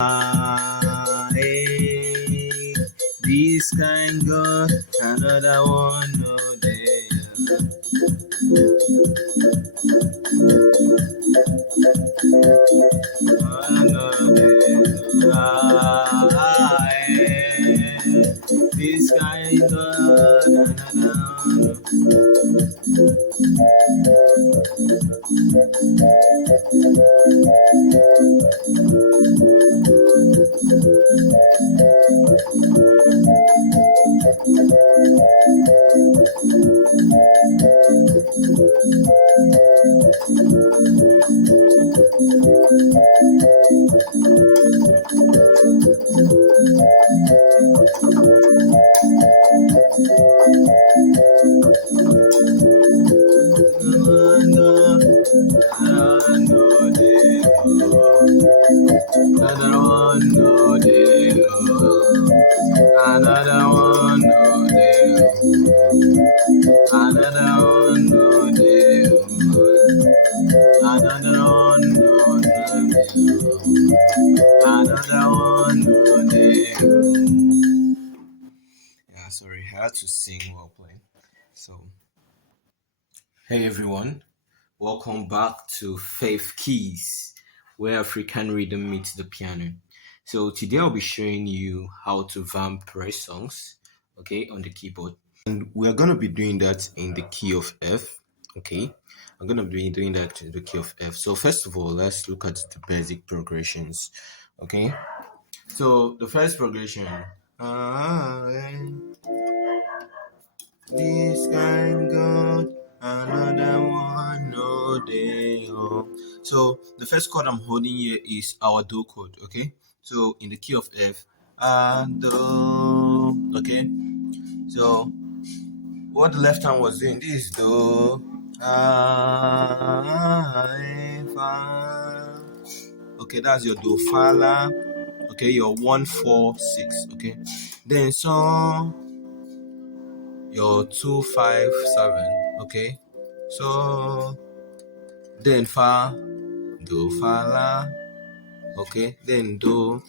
Hey, this kind God, another one no day. This kind God, another sorry, I had to sing while playing. So, hey everyone, welcome back to FavKeys, where African rhythm meets the piano. So today I'll be showing you how to vamp press songs, okay, on the keyboard. And we're gonna be doing that in the key of F, okay. I'm gonna be doing that in the key of F. So first of all, let's look at the basic progressions, okay. So the first progression, this kind God, another one no day. So the first chord I'm holding here is our Do chord, okay? So in the key of F, Do, okay? So what the left hand was doing, this is Do, Fa. Okay, that's your Do, Fa, La. Okay, your 1, 4, 6, okay? Then so your 2, 5, 7, okay? So then Fa, Do, Fa, La, okay? Then Do.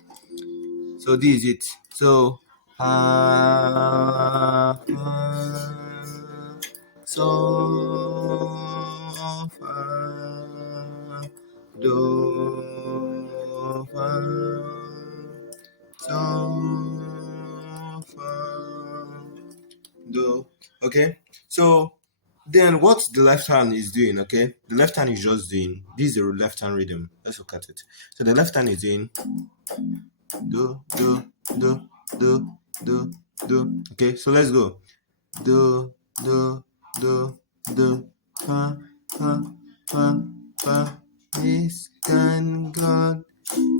So this is it. So Fa, so Fa, Do, Fa, so Fa, Do. Okay, so then what the left hand is doing, okay, the left hand is just doing, this is the left hand rhythm. Let's look at it. So the left hand is doing Do, Do, Do, Do, Do, Do. Okay, so let's go. Do, Do, Do, Do, Fa, Fa, Fa, Fa. This kind God,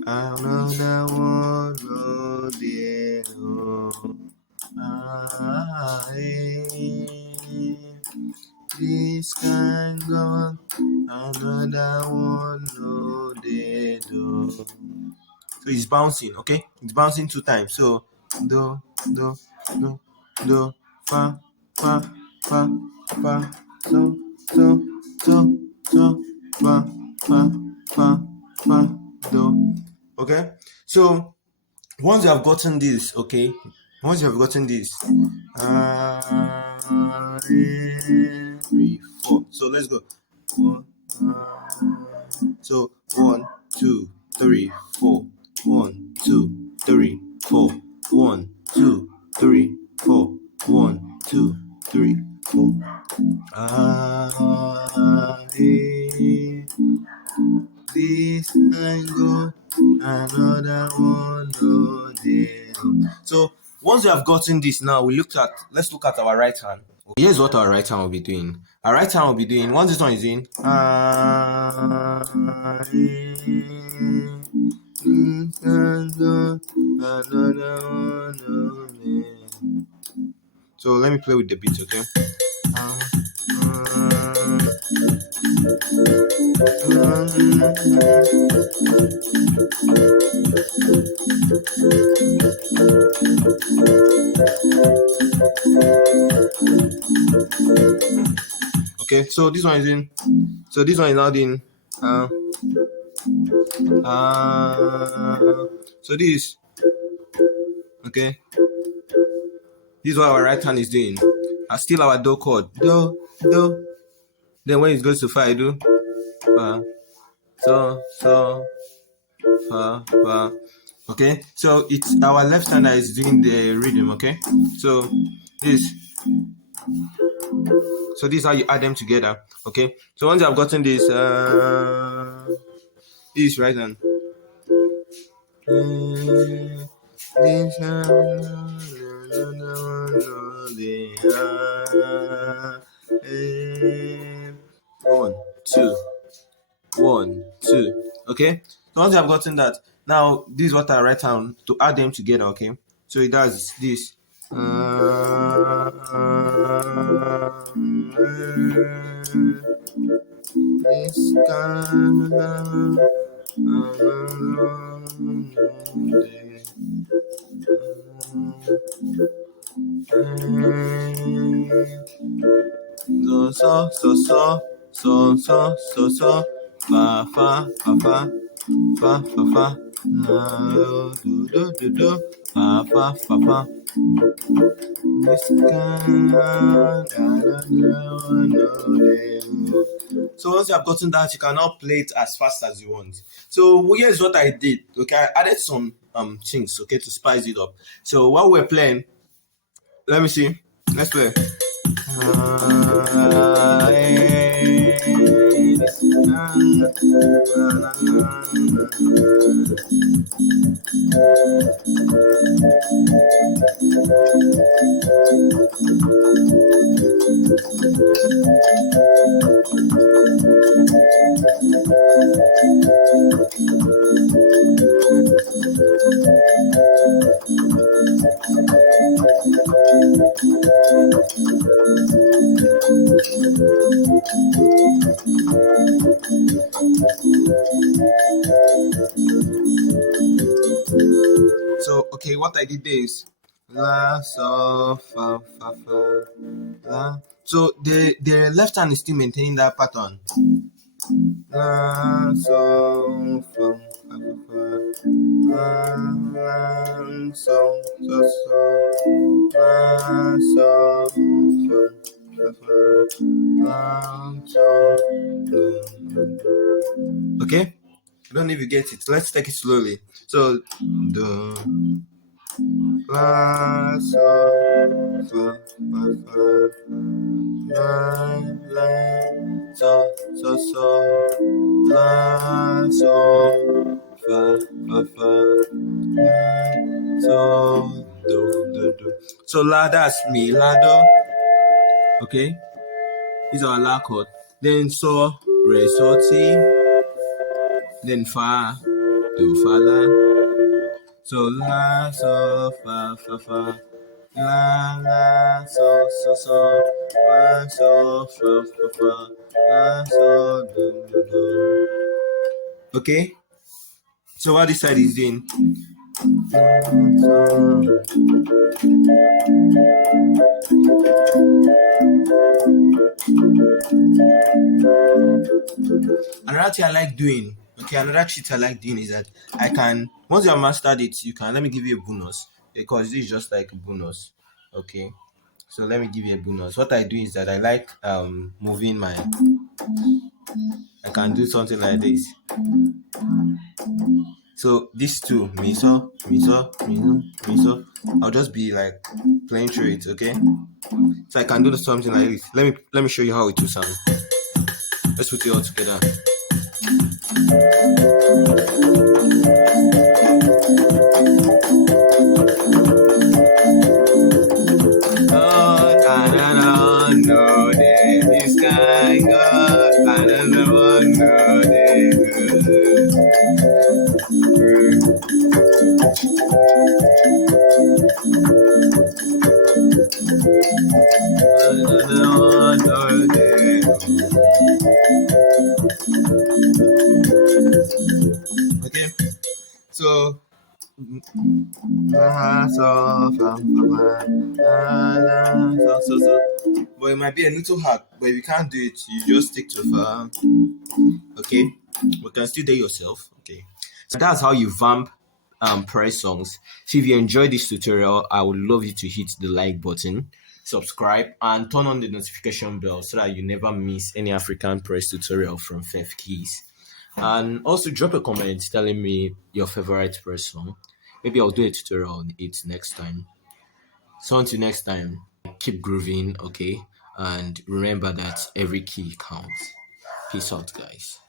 another one, oh dear, oh. This kind God, another one, no dead. So it's bouncing, okay? It's bouncing 2 times. So Do, Do, Do, Do, Fa, Fa, Fa, Fa, So, Fa, Fa, Fa, Fa, Do. Okay? So once you have gotten this, okay? Once you have gotten this, 3, 4. So let's go. So 1, 2, 3, 4. 1, 2, 3, 4. 1, 2, 3, 4. 1, 2, 3, 4. This I go, another one no day. So once you have gotten this, now let's look at our right hand. Here's what our right hand will be doing. Our right hand will be doing, once this one is in, so let me play with the beat, okay? Okay, so this one is in. So this one is now in. So this, okay, this is what our right hand is doing. Still our do chord, do. Then when it goes to fa, I do fa, so, fa. Okay, so it's our left hand that is doing the rhythm. Okay, so this is how you add them together. Okay, so once I've gotten this right hand. One, two. 1, 2. Okay. So once I've gotten that, now this is what I write down to add them together. Okay. So it does this. This so, fa, do, fa. So once you have gotten that, you cannot play it as fast as you want. So here's what I did. Okay, I added some things, okay, to spice it up. So while we're playing, let me see. Let's play. So okay, what I did is la, so, fa, la. So the left hand is still maintaining that pattern. La, so, fa, la, so, la, so, okay, I don't know if you get it. Let's take it slowly. So do, la, so, fa, la, so, la, so, fa, so, do. So la, that's me, la, do. Okay, these are la chord. Then so, re, so, ti. Then fa, do, fa, la. So la, so, fa, la, so, la, so, fa, la, so, do. Okay, so what this side is doing. Another thing I like doing, okay, another cheat I like doing is that I can, once you have mastered it, you can, let me give you a bonus, because this is just like a bonus. Okay, so let me give you a bonus. What I do is that I like moving my, I can do something like this. So these two, mi so, I'll just be like playing through it. Okay, so I can do something like this. Let me show you how it will sound. Let's put it all together. Okay, so but it might be a little hard, but if you can't do it, you just stick to fa. Okay, but can still do yourself. Okay, So that's how you vamp press songs. So if you enjoyed this tutorial, I would love you to hit the like button, subscribe, and turn on the notification bell so that you never miss any African press tutorial from FavKeys. And also drop a comment telling me your favorite press song. Maybe I'll do a tutorial on it next time. So until next time, keep grooving, okay? And remember that every key counts. Peace out, guys.